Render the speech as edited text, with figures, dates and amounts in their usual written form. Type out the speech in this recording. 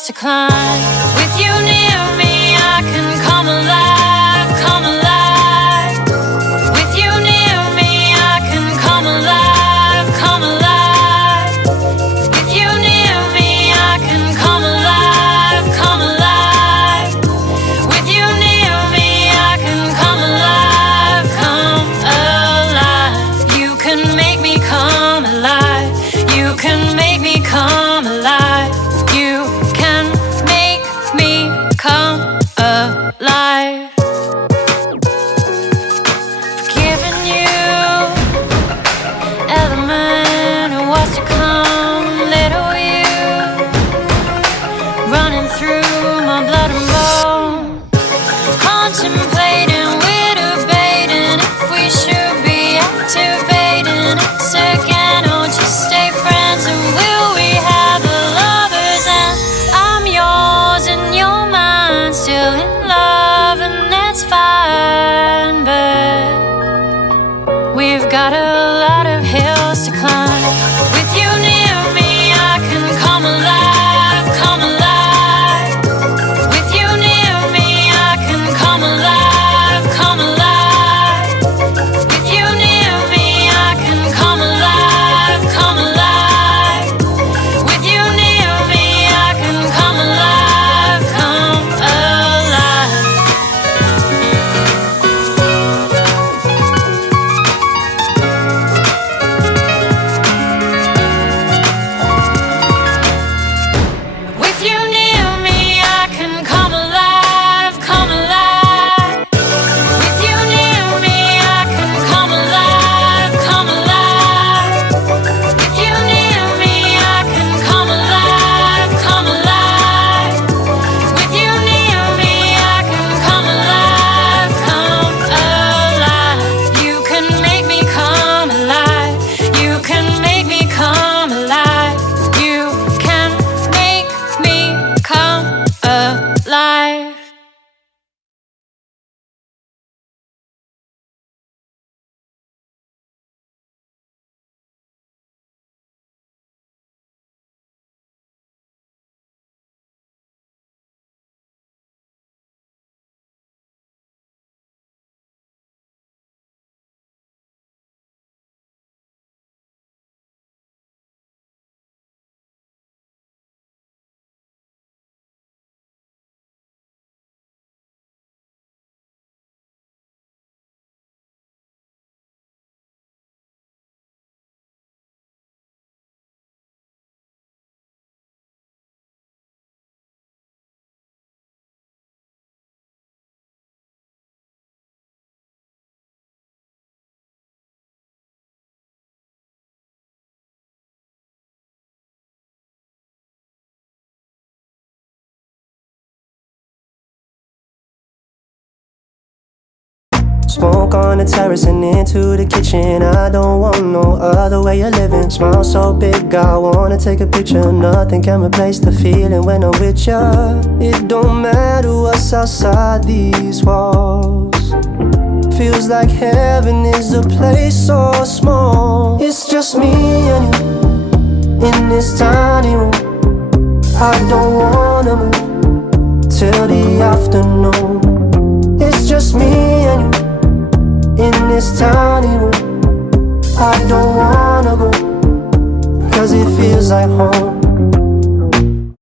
hills to climb. With you near me, I can come alive, come alive. With you near me, I can come alive, come alive. With you near me, I can come alive, come alive. With you near me, I can come alive, come alive. You can make me come alive. You can make me come alive. You can make me come alive. Forgiving you, element of what's to come. Little you, running through my blood and bone. Contemplating, we're debating if we should be activating us again or just stay friends. And will we have a lover's end? I'm yours and you're mine, still in love, and that's fine. But we've got a lot of hills to climb. With you near me, I can come alive, come alive. With you near me, I can come alive, come alive. With you near me, I can come alive, come alive. With you near me, I can come alive, come alive. With you near me, I can come alive, come alive. With you near me, I can come alive, come alive. With you near me, I can come alive, come alive. With you near me, I can come alive, come alive. You can make me come alive. You can make me come alive. You can make me come alive. Smoke on the terrace and into the kitchen. I don't want no other way of living. Smile so big, I wanna take a picture. Nothing can replace the feeling when I'm with ya. It don't matter what's outside these walls. Feels like heaven is a place so small. It's just me and you in this tiny room. I don't wanna move till the afternoon. It's just me and you in this tiny room. I don't wanna go, 'cause it feels like home.